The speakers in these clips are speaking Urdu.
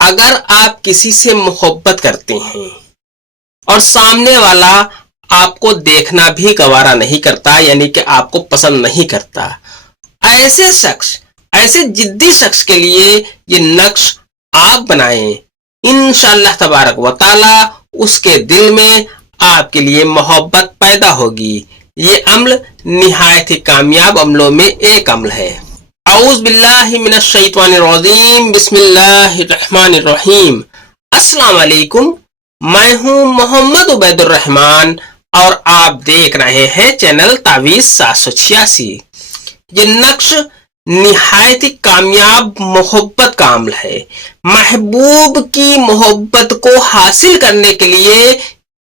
اگر آپ کسی سے محبت کرتے ہیں اور سامنے والا آپ کو دیکھنا بھی گوارا نہیں کرتا، یعنی کہ آپ کو پسند نہیں کرتا، ایسے جدی شخص کے لیے یہ نقش آپ بنائیں، انشاءاللہ تبارک و تعالی اس کے دل میں آپ کے لیے محبت پیدا ہوگی۔ یہ عمل نہایت ہی کامیاب عملوں میں ایک عمل ہے۔ اعوذ باللہ من الشیطان الرجیم، بسم اللہ الرحمن الرحیم۔ السلام علیکم، میں ہوں محمد عبید الرحمن اور آپ دیکھ رہے ہیں چینل تعویذ 786۔ یہ نقش نہایت کامیاب محبت کا عمل ہے۔ محبوب کی محبت کو حاصل کرنے کے لیے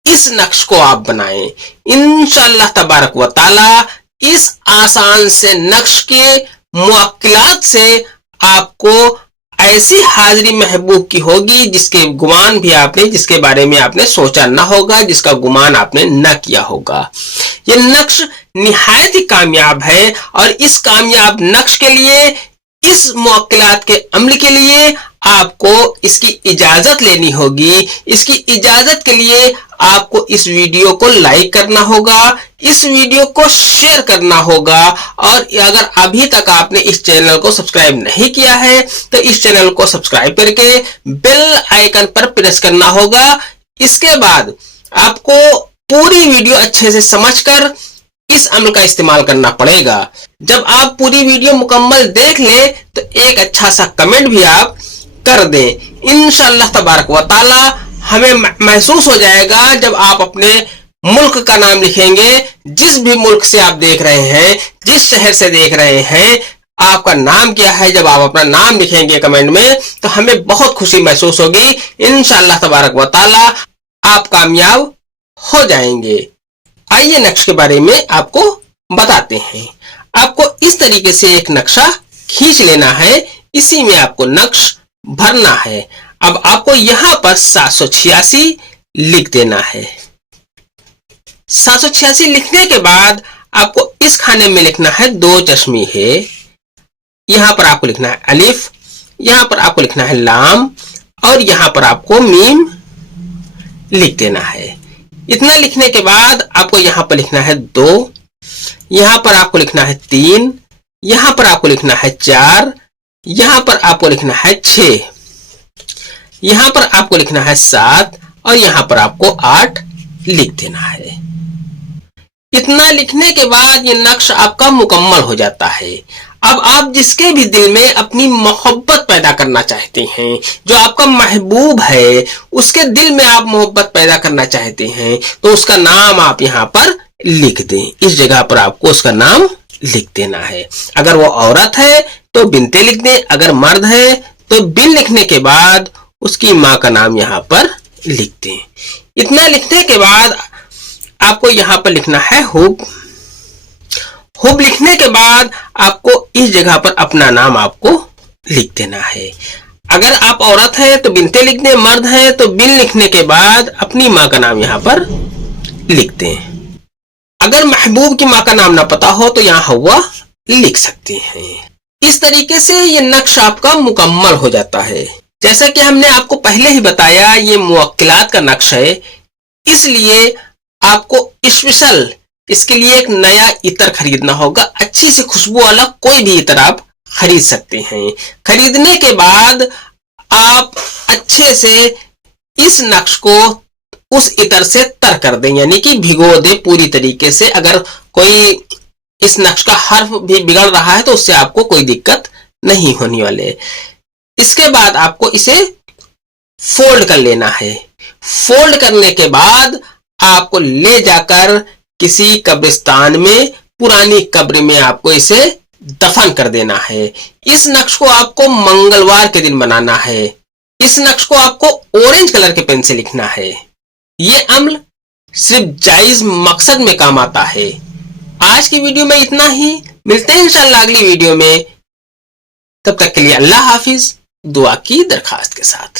اس نقش کو آپ بنائیں، انشاءاللہ تبارک و تعالی اس آسان سے نقش کے موکلات سے آپ کو ایسی حاضری محبوب کی ہوگی جس کے گمان بھی جس کے بارے میں آپ نے سوچا نہ ہوگا، جس کا گمان آپ نے نہ کیا ہوگا۔ یہ نقش نہایت ہی کامیاب ہے اور اس کامیاب نقش کے لیے، اس موکلات کے عمل کے لیے آپ کو اس کی اجازت لینی ہوگی۔ اس کی اجازت کے لیے آپ کو اس ویڈیو کو لائک کرنا ہوگا، اس ویڈیو کو شیئر کرنا ہوگا، اور اگر ابھی تک آپ نے اس چینل کو سبسکرائب نہیں کیا ہے تو اس چینل کو سبسکرائب کر کے بیل آئیکن پر پریس کرنا ہوگا۔ اس کے بعد آپ کو پوری ویڈیو اچھے سے سمجھ کر اس عمل کا استعمال کرنا پڑے گا۔ جب آپ پوری ویڈیو مکمل دیکھ لیں تو ایک اچھا سا کمنٹ بھی آپ کر دیں، انشاءاللہ تبارک و تعالی ہمیں محسوس ہو جائے گا جب آپ اپنے ملک کا نام لکھیں گے، جس بھی ملک سے آپ دیکھ رہے ہیں، جس شہر سے دیکھ رہے ہیں، آپ کا نام کیا ہے، جب آپ اپنا نام لکھیں گے کمنٹ میں تو ہمیں بہت خوشی محسوس ہوگی۔ انشاءاللہ تبارک و تعالی آپ کامیاب ہو جائیں گے۔ آئیے نقش کے بارے میں آپ کو بتاتے ہیں۔ آپ کو اس طریقے سے ایک نقشہ کھینچ لینا ہے، اسی میں آپ کو نقش بھرنا ہے۔ اب آپ کو یہاں پر 786 لکھ دینا ہے۔ 786 لکھنے کے بعد آپ کو اس کھانے میں لکھنا ہے 2 چشمی ہے، یہاں پر آپ کو لکھنا ہے الف، یہاں پر آپ کو لکھنا ہے لام، اور یہاں پر آپ کو میم لکھ دینا ہے۔ اتنا لکھنے کے بعد آپ کو یہاں پر لکھنا ہے 2، یہاں پر آپ کو لکھنا ہے 3، یہاں پر آپ کو لکھنا ہے 4، یہاں پر آپ کو لکھنا ہے 6، یہاں پر آپ کو لکھنا ہے 7، اور یہاں پر آپ کو 8 لکھ دینا ہے۔ اتنا لکھنے کے بعد یہ نقش آپ کا مکمل ہو جاتا ہے۔ اب آپ جس کے بھی دل میں اپنی محبت پیدا کرنا چاہتے ہیں، جو آپ کا محبوب ہے، اس کے دل میں آپ محبت پیدا کرنا چاہتے ہیں تو اس کا نام آپ یہاں پر لکھ دیں، اس جگہ پر آپ کو اس کا نام لکھ دینا ہے۔ اگر وہ عورت ہے تو بنتے لکھ دیں، اگر مرد ہے تو بن لکھنے کے بعد اس کی ماں کا نام یہاں پر لکھ دیں۔ اتنا لکھنے کے بعد آپ کو یہاں پر لکھنا ہے حب۔ حب لکھنے کے بعد آپ کو اس جگہ پر اپنا نام آپ کو لکھ دینا ہے۔ اگر آپ عورت ہے تو بنتے لکھ دیں، مرد ہے تو بن لکھنے کے بعد اپنی ماں کا نام یہاں پر لکھ دیں۔ اگر محبوب کی ماں کا نام نہ پتا ہو تو یہاں ہوا لکھ سکتے ہیں۔ اس طریقے سے یہ نقش آپ کا مکمل ہو جاتا ہے۔ جیسا کہ ہم نے آپ کو پہلے ہی بتایا یہ موکلات کا نقش ہے، اس لیے آپ کو اسپیشل اس کے لیے ایک نیا عطر خریدنا ہوگا۔ اچھی سی خوشبو والا کوئی بھی عطر آپ خرید سکتے ہیں۔ خریدنے کے بعد آپ اچھے سے اس نقش کو اس عطر سے تر کر دیں، یعنی کہ بھگو دیں پوری طریقے سے۔ اگر کوئی اس نقش کا حرف بھی بگڑ رہا ہے تو اس سے آپ کو کوئی دقت نہیں ہونے والے۔ اس کے بعد آپ کو اسے فولڈ کر لینا ہے۔ فولڈ کرنے کے بعد آپ کو لے جا کر کسی قبرستان میں، پرانی قبر میں آپ کو اسے دفن کر دینا ہے۔ اس نقش کو آپ کو منگلوار کے دن بنانا ہے۔ اس نقش کو آپ کو اورنج کلر کے پین سے لکھنا ہے۔ یہ عمل صرف جائز مقصد میں کام آتا ہے۔ آج کی ویڈیو میں اتنا ہی، ملتے ہیں انشاءاللہ اگلی ویڈیو میں، تب تک کے لیے اللہ حافظ، دعا کی درخواست کے ساتھ۔